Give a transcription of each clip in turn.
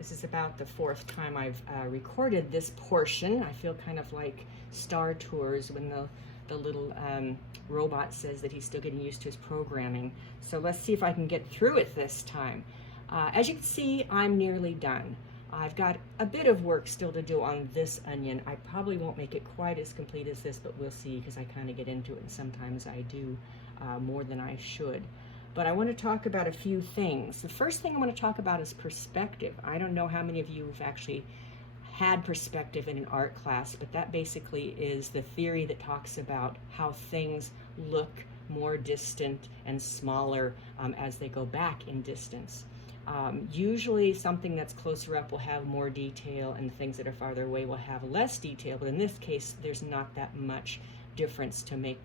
This is about the fourth time I've recorded this portion. I feel kind of like Star Tours when the little robot says that he's still getting used to his programming. So let's see if I can get through it this time. As you can see, I'm nearly done. I've got a bit of work still to do on this onion. I probably won't make it quite as complete as this, but we'll see, because I kind of get into it and sometimes I do more than I should. But I want to talk about a few things. The first thing I want to talk about is perspective. I don't know how many of you have actually had perspective in an art class, but that basically is the theory that talks about how things look more distant and smaller as they go back in distance. Usually something that's closer up will have more detail, and things that are farther away will have less detail, but in this case there's not that much difference to make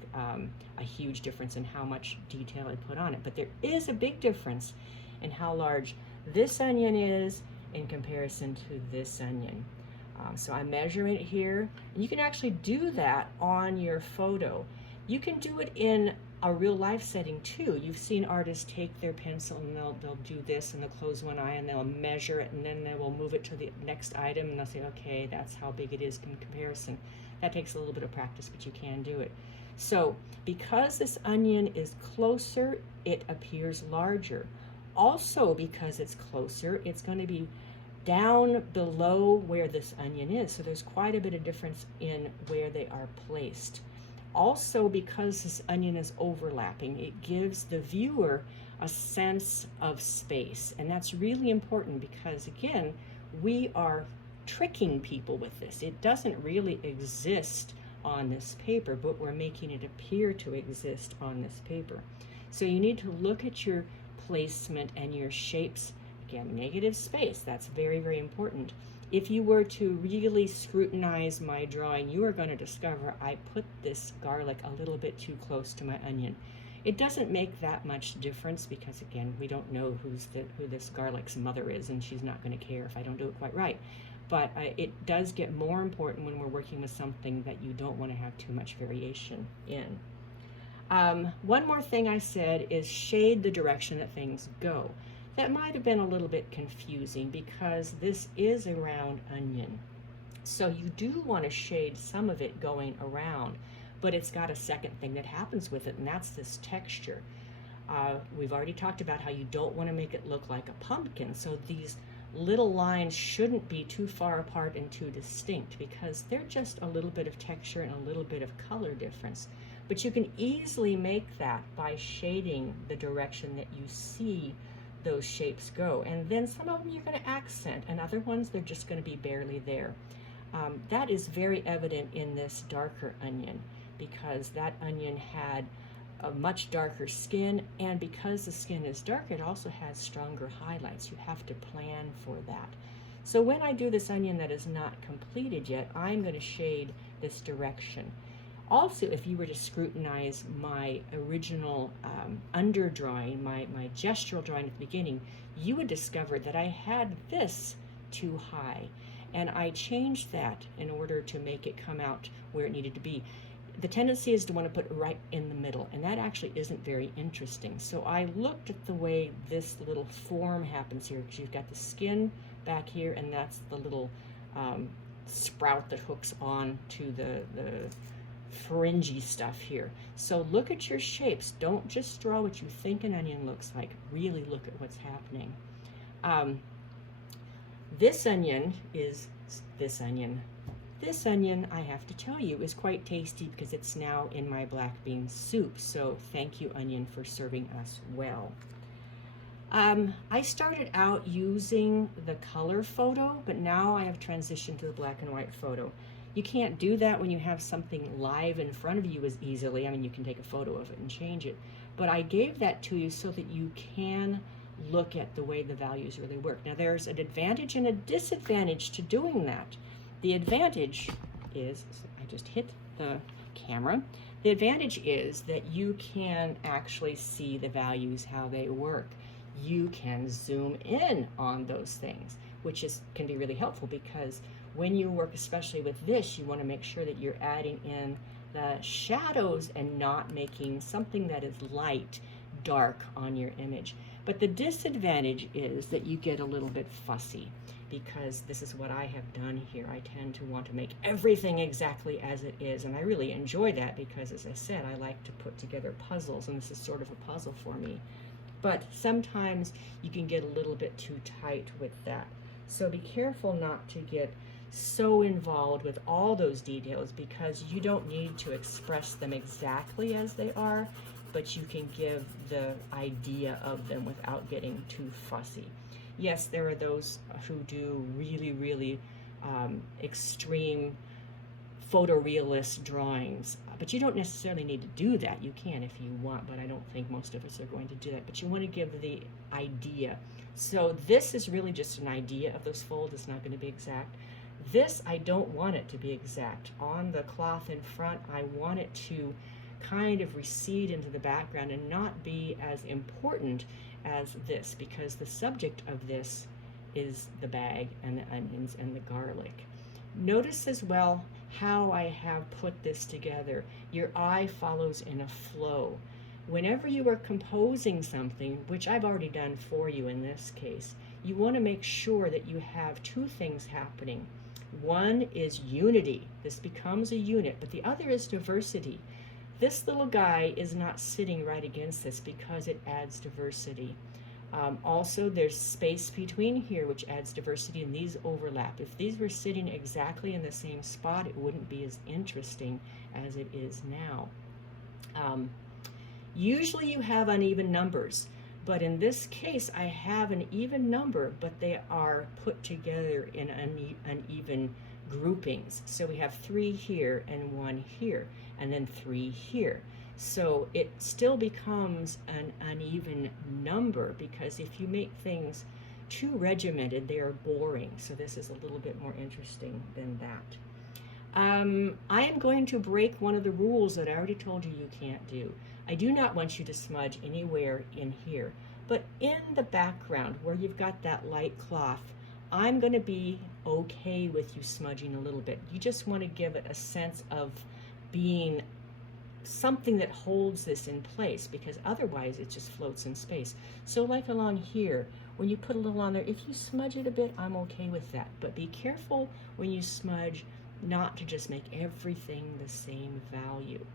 a huge difference in how much detail I put on it. But there is a big difference in how large this onion is in comparison to this onion. So I'm measuring it here, and you can actually do that on your photo. You can do it in a real life setting too. You've seen artists take their pencil and they'll do this, and they'll close one eye and they'll measure it, and then they will move it to the next item and they'll say, okay, that's how big it is in comparison. That takes a little bit of practice, but you can do it. So because this onion is closer, it appears larger. Also, because it's closer, it's going to be down below where this onion is. So there's quite a bit of difference in where they are placed. Also, because this onion is overlapping, it gives the viewer a sense of space. And that's really important because, again, we are tricking people with this. It doesn't really exist on this paper, but we're making it appear to exist on this paper. So you need to look at your placement and your shapes. Again, negative space, that's very, very important. If you were to really scrutinize my drawing, you are going to discover I put this garlic a little bit too close to my onion. It doesn't make that much difference because, again, we don't know who this garlic's mother is, and she's not going to care if I don't do it quite right. But it does get more important when we're working with something that you don't want to have too much variation in. One more thing I said is shade the direction that things go. That might have been a little bit confusing because this is a round onion. So you do want to shade some of it going around, but it's got a second thing that happens with it, and that's this texture. We've already talked about how you don't want to make it look like a pumpkin, so these little lines shouldn't be too far apart and too distinct because they're just a little bit of texture and a little bit of color difference. But you can easily make that by shading the direction that you see those shapes go. And then some of them you're going to accent, and other ones they're just going to be barely there. That is very evident in this darker onion because that onion had a much darker skin, and because the skin is dark, it also has stronger highlights. You have to plan for that. So when I do this onion that is not completed yet, I'm going to shade this direction. Also, if you were to scrutinize my original underdrawing, my gestural drawing at the beginning, you would discover that I had this too high, and I changed that in order to make it come out where it needed to be. The tendency is to want to put it right in the middle, and that actually isn't very interesting. So I looked at the way this little form happens here, because you've got the skin back here, and that's the little sprout that hooks on to the fringy stuff here. So look at your shapes. Don't just draw what you think an onion looks like. Really look at what's happening. This onion is this onion. This onion, I have to tell you, is quite tasty because it's now in my black bean soup. So thank you, onion, for serving us well. I started out using the color photo, but now I have transitioned to the black and white photo. You can't do that when you have something live in front of you as easily. I mean, you can take a photo of it and change it, but I gave that to you so that you can look at the way the values really work. Now, there's an advantage and a disadvantage to doing that. The advantage is, I just hit the camera. The advantage is that you can actually see the values, how they work. You can zoom in on those things, which can be really helpful because when you work, especially with this, you want to make sure that you're adding in the shadows and not making something that is light dark on your image. But the disadvantage is that you get a little bit fussy because this is what I have done here. I tend to want to make everything exactly as it is, and I really enjoy that because, as I said, I like to put together puzzles, and this is sort of a puzzle for me. But sometimes you can get a little bit too tight with that. So be careful not to get so involved with all those details, because you don't need to express them exactly as they are, but you can give the idea of them without getting too fussy. Yes, there are those who do really, really extreme photorealist drawings, but you don't necessarily need to do that. You can if you want, but I don't think most of us are going to do that. But you want to give the idea. So this is really just an idea of those folds. It's not going to be exact. This, I don't want it to be exact. On the cloth in front, I want it to kind of recede into the background and not be as important as this, because the subject of this is the bag and the onions and the garlic. Notice as well how I have put this together. Your eye follows in a flow. Whenever you are composing something, which I've already done for you in this case, you want to make sure that you have two things happening. One is unity. This becomes a unit, but the other is diversity. This little guy is not sitting right against this because it adds diversity. Also, there's space between here, which adds diversity, and these overlap. If these were sitting exactly in the same spot, it wouldn't be as interesting as it is now. Usually you have uneven numbers, but in this case, I have an even number, but they are put together in uneven groupings. So we have 3 here and 1 here, and then 3 here. So it still becomes an uneven number, because if you make things too regimented, they are boring. So this is a little bit more interesting than that. I am going to break one of the rules that I already told you you can't do. I do not want you to smudge anywhere in here, but in the background where you've got that light cloth, I'm going to be okay with you smudging a little bit. You just want to give it a sense of being something that holds this in place, because otherwise it just floats in space. So like along here, when you put a little on there, if you smudge it a bit, I'm okay with that. But be careful when you smudge not to just make everything the same value.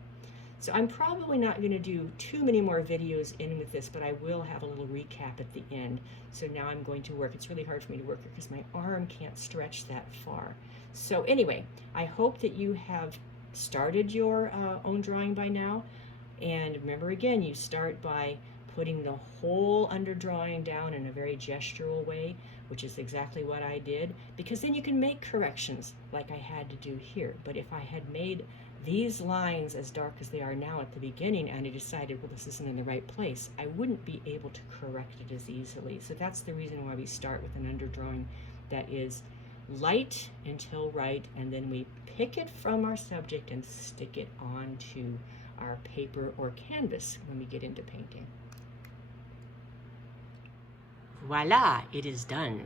So I'm probably not going to do too many more videos in with this, but I will have a little recap at the end. So now I'm going to work. It's really hard for me to work because my arm can't stretch that far. So anyway, I hope that you have started your own drawing by now. And remember, again, you start by putting the whole underdrawing down in a very gestural way, which is exactly what I did, because then you can make corrections like I had to do here. But if I had made these lines as dark as they are now at the beginning and I decided, well, this isn't in the right place, I wouldn't be able to correct it as easily. So that's the reason why we start with an underdrawing that is light until right, and then we pick it from our subject and stick it onto our paper or canvas when we get into painting. Voila, it is done.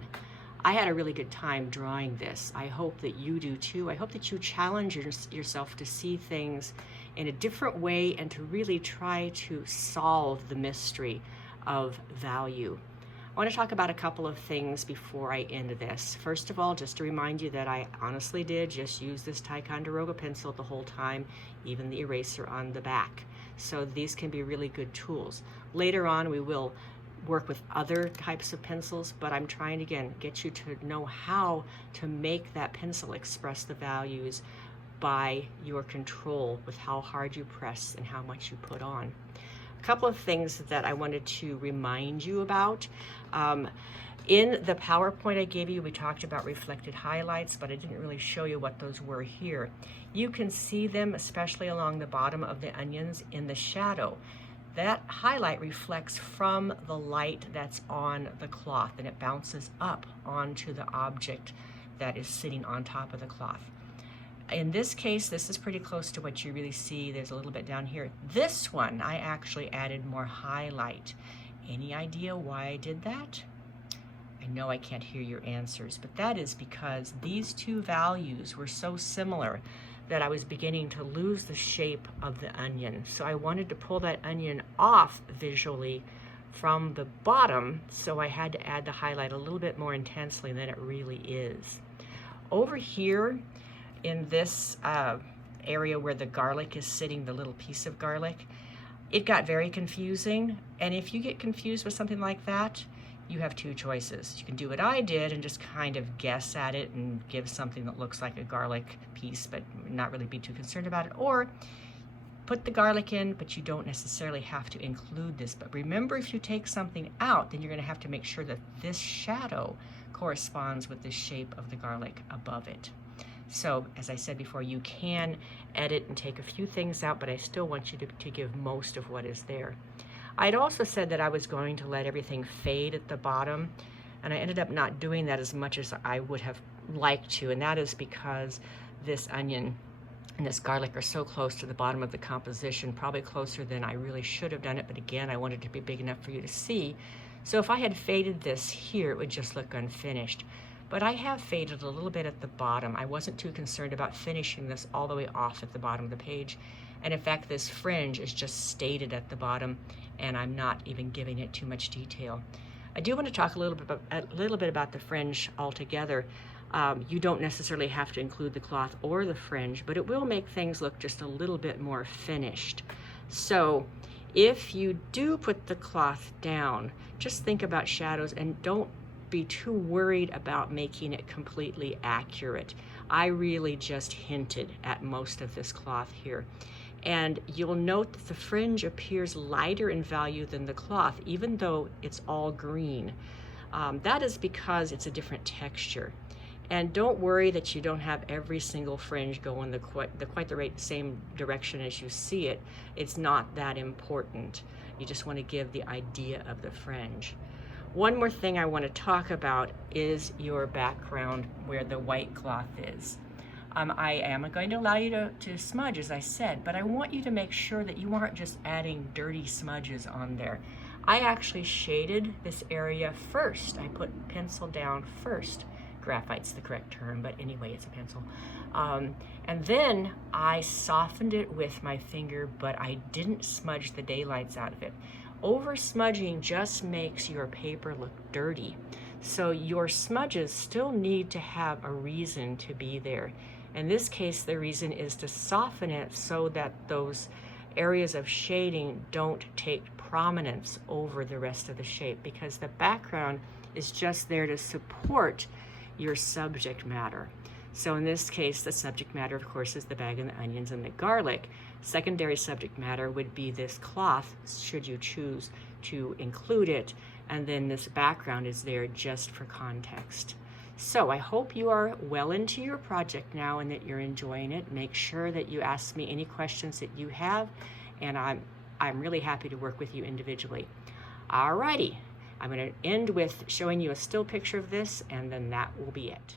I had a really good time drawing this. I hope that you do too. I hope that you challenge yourself to see things in a different way and to really try to solve the mystery of value. I want to talk about a couple of things before I end this. First of all, just to remind you that I honestly did just use this Ticonderoga pencil the whole time, even the eraser on the back. So these can be really good tools. Later on, we will work with other types of pencils, but I'm trying to, again, get you to know how to make that pencil express the values by your control with how hard you press and how much you put on. A couple of things that I wanted to remind you about. In the PowerPoint I gave you, we talked about reflected highlights, but I didn't really show you what those were here. You can see them, especially along the bottom of the onions, in the shadow. That highlight reflects from the light that's on the cloth, and it bounces up onto the object that is sitting on top of the cloth. In this case, this is pretty close to what you really see. There's a little bit down here. This one, I actually added more highlight. Any idea why I did that? I know I can't hear your answers, but that is because these two values were so similar that I was beginning to lose the shape of the onion. So I wanted to pull that onion off visually from the bottom, so I had to add the highlight a little bit more intensely than it really is. Over here in this area where the garlic is sitting, the little piece of garlic, it got very confusing. And if you get confused with something like that, you have two choices. You can do what I did and just kind of guess at it and give something that looks like a garlic piece, but not really be too concerned about it. Or put the garlic in, but you don't necessarily have to include this. But remember, if you take something out, then you're going to have to make sure that this shadow corresponds with the shape of the garlic above it. So, as I said before, you can edit and take a few things out, but I still want you to give most of what is there. I'd also said that I was going to let everything fade at the bottom, and I ended up not doing that as much as I would have liked to, and that is because this onion and this garlic are so close to the bottom of the composition, probably closer than I really should have done it, but again, I wanted it to be big enough for you to see. So if I had faded this here, it would just look unfinished. But I have faded a little bit at the bottom. I wasn't too concerned about finishing this all the way off at the bottom of the page. And in fact, this fringe is just stated at the bottom, and I'm not even giving it too much detail. I do want to talk a little bit about the fringe altogether. You don't necessarily have to include the cloth or the fringe, but it will make things look just a little bit more finished. So if you do put the cloth down, just think about shadows and don't be too worried about making it completely accurate. I really just hinted at most of this cloth here. And you'll note that the fringe appears lighter in value than the cloth, even though it's all green. That is because it's a different texture. And don't worry that you don't have every single fringe go in quite the same direction as you see it. It's not that important. You just want to give the idea of the fringe. One more thing I want to talk about is your background where the white cloth is. I am going to allow you to smudge, as I said, but I want you to make sure that you aren't just adding dirty smudges on there. I actually shaded this area first. I put pencil down first. Graphite's the correct term, but anyway, it's a pencil. And then I softened it with my finger, but I didn't smudge the daylights out of it. Over smudging just makes your paper look dirty. So your smudges still need to have a reason to be there. In this case, the reason is to soften it so that those areas of shading don't take prominence over the rest of the shape, because the background is just there to support your subject matter. So in this case, the subject matter, of course, is the bag and the onions and the garlic. Secondary subject matter would be this cloth, should you choose to include it, and then this background is there just for context. So I hope you are well into your project now and that you're enjoying it. Make sure that you ask me any questions that you have, and I'm really happy to work with you individually. Alrighty, I'm going to end with showing you a still picture of this, and then that will be it.